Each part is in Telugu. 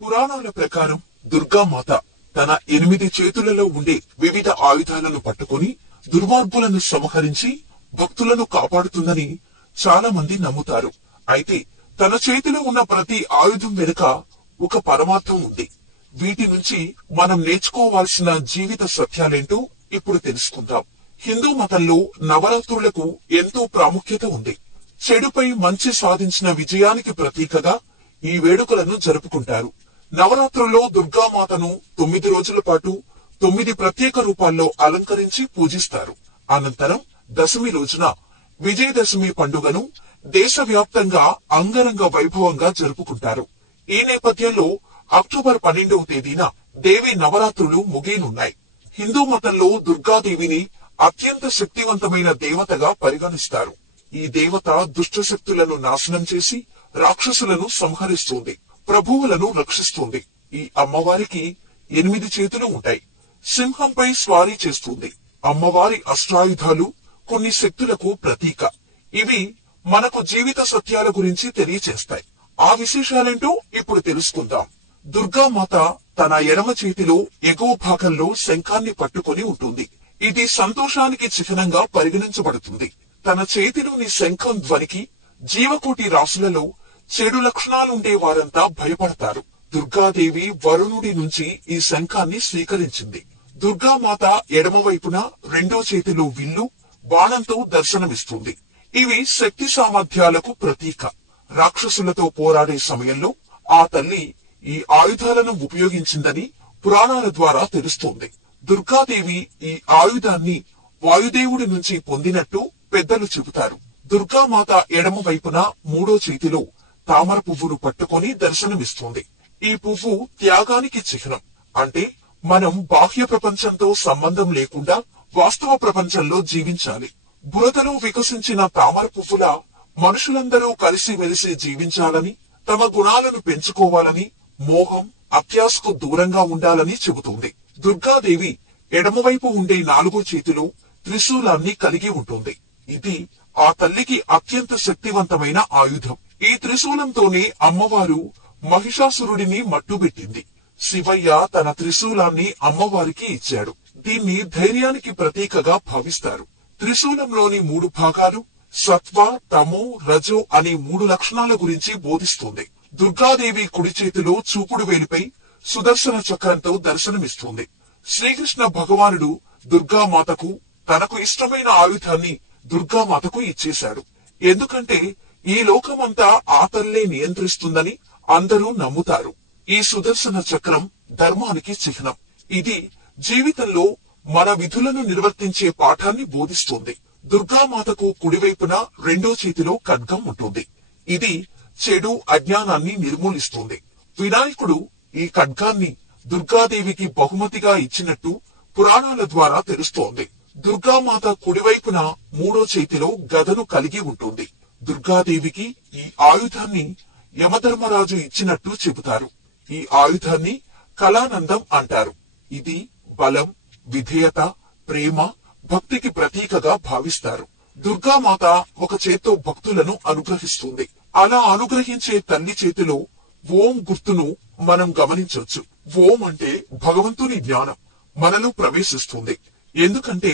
పురాణాల ప్రకారం దుర్గామాత తన 8 చేతులలో ఉండే వివిధ ఆయుధాలను పట్టుకుని దుర్మార్గులను సంహరించి భక్తులను కాపాడుతుందని చాలా మంది నమ్ముతారు. అయితే తన చేతిలో ఉన్న ప్రతి ఆయుధం వెనుక ఒక పరమార్థం ఉంది. వీటి నుంచి మనం నేర్చుకోవాల్సిన జీవిత సత్యాలేంటో ఇప్పుడు తెలుసుకుందాం. హిందూ మతంలో నవరాత్రులకు ఎంతో ప్రాముఖ్యత ఉంది. చెడుపై మంచి సాధించిన విజయానికి ప్రతీకగా ఈ వేడుకలను జరుపుకుంటారు. నవరాత్రుల్లో దుర్గామాతను 9 రోజుల పాటు 9 ప్రత్యేక రూపాల్లో అలంకరించి పూజిస్తారు. అనంతరం దశమి రోజున విజయదశమి పండుగను దేశవ్యాప్తంగా అంగరంగ వైభవంగా జరుపుకుంటారు. ఈ నేపథ్యంలో అక్టోబర్ 12వ తేదీన దేవి నవరాత్రులు ముగియనున్నాయి. హిందూ మతంలో దుర్గాదేవిని అత్యంత శక్తివంతమైన దేవతగా పరిగణిస్తారు. ఈ దేవత దుష్ట శక్తులను నాశనం చేసి రాక్షసులను సంహరిస్తుంది, ప్రభువులను రక్షిస్తుంది. ఈ అమ్మవారికి 8 చేతులు ఉంటాయి. సింహంపై స్వారీ చేస్తుంది. అమ్మవారి అష్టాయుధాలు కొన్ని శక్తులకు ప్రతీక. ఇవి మనకు జీవిత సత్యాల గురించి తెలియచేస్తాయి. ఆ విశేషాలేంటో ఇప్పుడు తెలుసుకుందాం. దుర్గామాత తన ఎడమ చేతిలో ఎగువ భాగంలో శంఖాన్ని పట్టుకొని ఉంటుంది. ఇది సంతోషానికి చిహ్నంగా పరిగణించబడుతుంది. తన చేతిలోని శంఖం ధ్వనికి జీవకోటి రాశులలో చెడు లక్షణాలుండే వారంతా భయపడతారు. దుర్గాదేవి వరుణుడి నుంచి ఈ శంఖాన్ని స్వీకరించింది. దుర్గామాత ఎడమవైపున 2వ చేతిలో విల్లు, బాణంతో దర్శనమిస్తుంది. ఇవి శక్తి సామర్థ్యాలకు ప్రతీక. రాక్షసులతో పోరాడే సమయంలో ఆ తల్లి ఈ ఆయుధాలను ఉపయోగించిందని పురాణాల ద్వారా తెలుస్తోంది. దుర్గాదేవి ఈ ఆయుధాన్ని వాయుదేవుడి నుంచి పొందినట్టు పెద్దలు చెబుతారు. దుర్గామాత ఎడమ వైపున 3వ చేతిలో తామర పువ్వును పట్టుకొని దర్శనమిస్తుంది. ఈ పువ్వు త్యాగానికి చిహ్నం. అంటే మనం బాహ్య ప్రపంచంతో సంబంధం లేకుండా వాస్తవ ప్రపంచంలో జీవించాలి. బురదలో వికసించిన తామర పువ్వులా మనుషులందరూ కలిసి వెలిసి జీవించాలని, తమ గుణాలను పెంచుకోవాలని, మోహం అత్యాశకు దూరంగా ఉండాలని చెబుతుంది. దుర్గాదేవి ఎడమవైపు ఉండే 4వ చేతిలో త్రిశూలాన్ని కలిగి ఉంటుంది. ఇది ఆ తల్లికి అత్యంత శక్తివంతమైన ఆయుధం. ఈ త్రిశూలంతోనే అమ్మవారు మహిషాసురుడిని మట్టుబెట్టింది. శివయ్య తన త్రిశూలాన్ని అమ్మవారికి ఇచ్చాడు. దీన్ని ధైర్యానికి ప్రతీకగా భావిస్తారు. త్రిశూలంలోని 3 భాగాలు సత్వ, తమో, రజో అనే 3 లక్షణాల గురించి బోధిస్తుంది. దుర్గాదేవి కుడి చేతిలో చూపుడు వేలిపై సుదర్శన చక్రంతో దర్శనమిస్తుంది. శ్రీకృష్ణ భగవానుడు దుర్గామాతకు తనకు ఇష్టమైన ఆయుధాన్ని దుర్గామాతకు ఇచ్చేశాడు. ఎందుకంటే ఈ లోకమంతా ఆ తల్లే నియంత్రిస్తుందని అందరూ నమ్ముతారు. ఈ సుదర్శన చక్రం ధర్మానికి చిహ్నం. ఇది జీవితంలో మన విధులను నిర్వర్తించే పాఠాన్ని బోధిస్తుంది. దుర్గామాతకు కుడివైపున 2వ చేతిలో ఖడ్గం ఉంటుంది. ఇది చెడు, అజ్ఞానాన్ని నిర్మూలిస్తుంది. వినాయకుడు ఈ ఖడ్గాన్ని దుర్గాదేవికి బహుమతిగా ఇచ్చినట్టు పురాణాల ద్వారా తెలుస్తోంది. దుర్గామాత కుడివైపున 3వ చేతిలో గదను కలిగి ఉంటుంది. దుర్గాదేవికి ఈ ఆయుధాన్ని యమధర్మరాజు ఇచ్చినట్టు చెబుతారు. ఈ ఆయుధాన్ని కళానందం అంటారు. ఇది బలం, విధేయత, ప్రేమ, భక్తికి ప్రతీకగా భావిస్తారు. దుర్గామాత ఒక చేత్తో భక్తులను అనుగ్రహిస్తుంది. అలా అనుగ్రహించే తల్లి చేతిలో ఓం గుర్తును మనం గమనించవచ్చు. ఓం అంటే భగవంతుని జ్ఞానం మనలో ప్రవేశిస్తుంది. ఎందుకంటే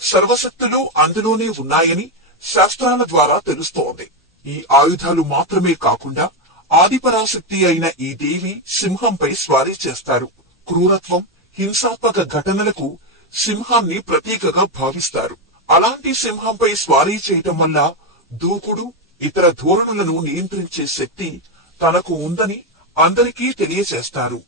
సర్వశక్తులు అందులోనే ఉన్నాయని శాస్త్రాల ద్వారా తెలుస్తోంది. ఈ ఆయుధాలు మాత్రమే కాకుండా ఆదిపరాశక్తి అయిన ఈ దేవి సింహంపై స్వారీ చేస్తారు. క్రూరత్వం, హింసాత్మక ఘటనలకు సింహాన్ని ప్రతీకగా భావిస్తారు. అలాంటి సింహంపై స్వారీ చేయటం వల్ల దూకుడు, ఇతర ధోరణులను నియంత్రించే శక్తి తనకు ఉందని అందరికీ తెలియచేస్తారు.